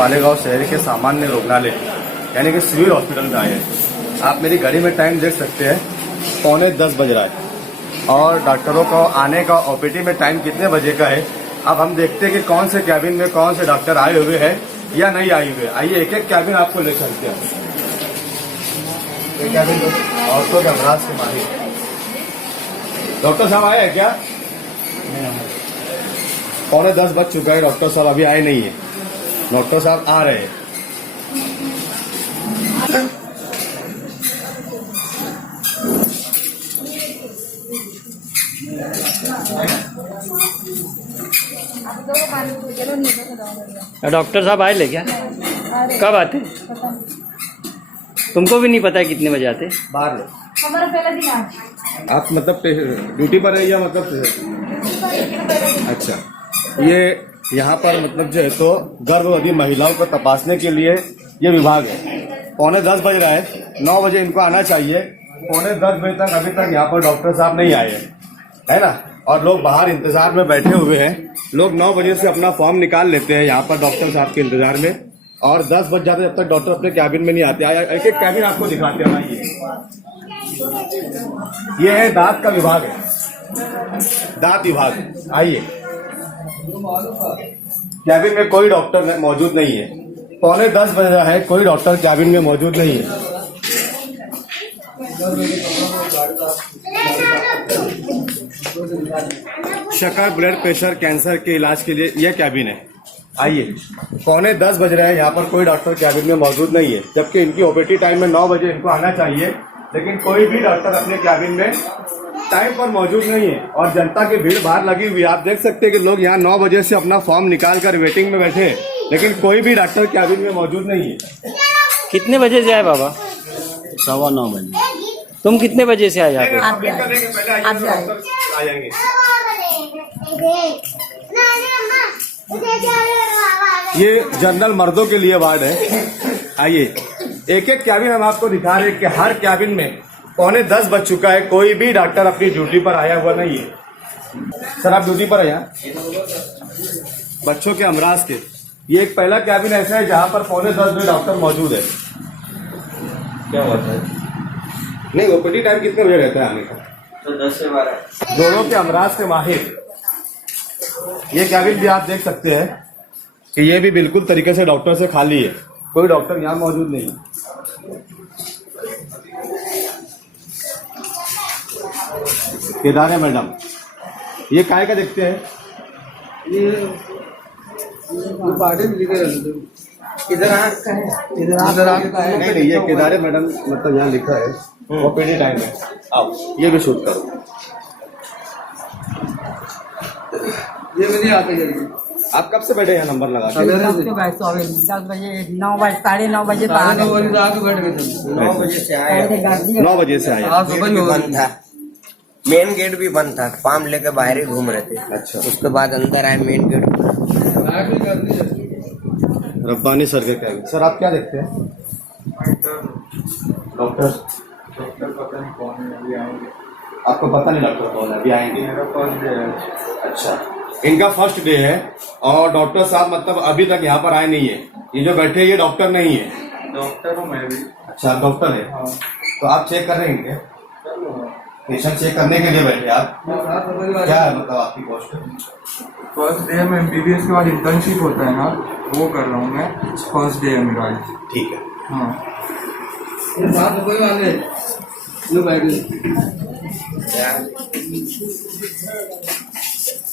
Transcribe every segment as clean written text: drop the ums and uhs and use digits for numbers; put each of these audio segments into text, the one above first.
मालेगांव शहर के सामान्य रुग्णालय यानी कि सिविल हॉस्पिटल में आए हैं। आप मेरी घड़ी में टाइम देख सकते हैं, 9:45 बज रहा है और डॉक्टरों को आने का ओपीडी में टाइम कितने बजे का है। अब हम देखते हैं कि कौन से कैबिन में कौन से डॉक्टर आए हुए हैं या नहीं आए हुए। आइए एक एक कैबिन आपको ले चलते हैं। कैबिन औरतों के अमराज के माहिर डॉक्टर साहब आए हैं क्या? 9:45 बज चुका है, डॉक्टर साहब अभी आए नहीं है। डॉक्टर साहब आ रहे हैं। डॉक्टर साहब आए ले क्या? कब आते? तुमको भी नहीं पता है कितने बजे आते? बाहर लो। हमारा पहला दिन आज। आप मतलब ड्यूटी पर है या मतलब? अच्छा, ये यहाँ पर मतलब जो है तो गर्भवती महिलाओं को तपासने के लिए ये विभाग है। 9:45 बज रहा है, 9 बजे इनको आना चाहिए। 9:45 बजे तक अभी तक यहाँ पर डॉक्टर साहब नहीं आए हैं, है ना। और लोग बाहर इंतजार में बैठे हुए हैं। लोग 9 बजे से अपना फॉर्म निकाल लेते हैं यहाँ पर डॉक्टर साहब के इंतजार में, और 10 बज जाते जब तक डॉक्टर अपने कैबिन में नहीं आते। एक एक कैबिन आपको दिखाते हैं। ये है दांत का विभाग है, दांत विभाग। आइए, कैबिन में कोई डॉक्टर मौजूद नहीं है। 9:45 बज रहा है, कोई डॉक्टर कैबिन में मौजूद नहीं है। शक्कर, ब्लड प्रेशर, कैंसर के इलाज के लिए यह कैबिन है। आइए, 9:45 बज रहे हैं, यहाँ पर कोई डॉक्टर कैबिन में मौजूद नहीं है, जबकि इनकी ओपीडी टाइम में 9 बजे इनको आना चाहिए, लेकिन कोई भी डॉक्टर अपने कैबिन में टाइम पर मौजूद नहीं है। और जनता की भीड़ बाहर लगी हुई है। आप देख सकते हैं कि लोग यहाँ 9 बजे से अपना फॉर्म निकाल कर वेटिंग में बैठे हैं, लेकिन कोई भी डॉक्टर कैबिन में मौजूद नहीं है। कितने बजे से आए बाबा? 9:15 बजे। तुम कितने बजे से आए यहाँ पे? आ जाएंगे। ये जनरल मर्दों के लिए वार्ड है। आइए, एक एक कैबिन हम आपको दिखा रहे हैं कि हर कैबिन में 9:45 बज चुका है, कोई भी डॉक्टर अपनी ड्यूटी पर आया हुआ नहीं है। सर, आप ड्यूटी पर हैं? बच्चों के अमराज के ये एक पहला कैबिन ऐसा है जहां पर 9:45 बजे डॉक्टर मौजूद है। क्या होता है? नहीं, ओपीडी टाइम कितने बजे रहता है आने का? तो 10 से 12। दोनों के अमराज के माहिर। ये कैबिन भी आप देख सकते हैं कि ये भी बिल्कुल तरीके से डॉक्टर से खाली है, कोई डॉक्टर यहाँ मौजूद नहीं। केदार है मैडम, ये काय का देखते हैं? नहीं, ये केदार है मैडम, मतलब यहाँ लिखा है ओपीडी टाइम है। आओ, ये भी शूट करो। ये भी नहीं आते जल्दी। आप कब से बैठे यहाँ नंबर लगा के? 10 बजे 9 बजे 9:30 बजे तो आ गए। 9 बजे से आए। 9 बजे से आए। भी बंद था, मेन गेट भी बंद था, फॉर्म लेके बाहर ही घूम रहे थे। अच्छा, उसके बाद अंदर आए, मेन गेट। रब्बानी सर के कैबिन। सर, आप क्या देखते हैं? डॉक्टर पता नहीं कौन है, अभी आएंगे। आपको पता नहीं डॉक्टर कौन है? अभी आएंगे। मेरा फर्स्ट डे है। अच्छा, इनका फर्स्ट डे है और डॉक्टर साहब मतलब अभी तक यहाँ पर आए नहीं है। ये जो बैठे ये डॉक्टर नहीं है। डॉक्टर हूँ मैं भी। अच्छा, आप डॉक्टर है? हाँ। तो आप चेक कर रहे हैं क्या? पेशेंट चेक करने के लिए बैठे आप? क्या है मतलब आपकी पोस्ट? फर्स्ट डे में MBBS के बाद इंटर्नशिप होता है ना, वो कर रहा हूँ मैं। फर्स्ट डे है मेरा आज। ठीक है। हाँ,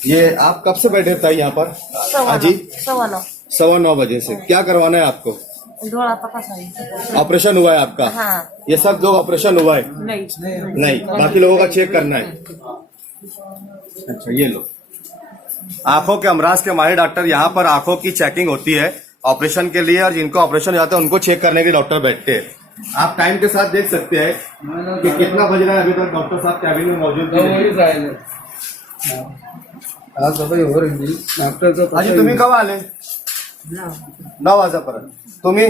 ये आप कब से बैठे थे यहाँ पर? हाँ जी, 9:15 बजे से। क्या करवाना है आपको? डोला पका सही। ऑपरेशन हुआ है आपका? हाँ। ये सब लोग ऑपरेशन हुआ है? नहीं, बाकी लोगों का चेक करना है। अच्छा, ये लो, आंखों के अमराज के माहिर डॉक्टर यहाँ पर आंखों की चेकिंग होती है ऑपरेशन के लिए, और जिनको ऑपरेशन हो जाता है उनको चेक करने के डॉक्टर बैठते हैं। आप टाइम के साथ देख सकते हैं कि कितना बज रहा है। अभी तक डॉक्टर साहब कैबिन में मौजूद नहीं। तुम्ही कवा आले? 9 वाजेपर्यंत. तुम्ही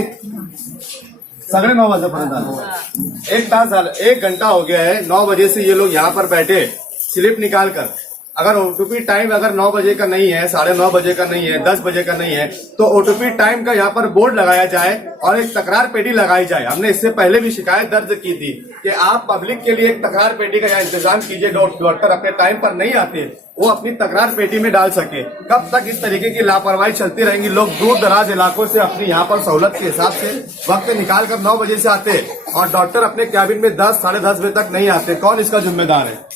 सगळे 9 वाजेपर्यंत आले. 1 तास झालं, 1 घंटा हो गया है. 9 बजे से ये लोग यहाँ पर बैठे स्लिप निकाल कर अगर ओटीपी टाइम अगर 9 बजे का नहीं है, 9:30 बजे का नहीं है, 10 बजे का नहीं है, तो ओटीपी टाइम का यहाँ पर बोर्ड लगाया जाए और एक तकरार पेटी लगाई जाए। हमने इससे पहले भी शिकायत दर्ज की थी कि आप पब्लिक के लिए एक तकरार पेटी का यहाँ इंतजाम कीजिए। डॉक्टर अपने टाइम पर नहीं आते, वो अपनी तकरार पेटी में डाल सके। कब तक इस तरीके की लापरवाही चलती रहेंगी? लोग दूर दराज इलाकों से अपनी यहाँ पर सहूलत के हिसाब से वक्त निकाल कर 9 बजे से आते और डॉक्टर अपने कैबिन में 10, 10:30 बजे तक नहीं आते। कौन इसका जिम्मेदार है?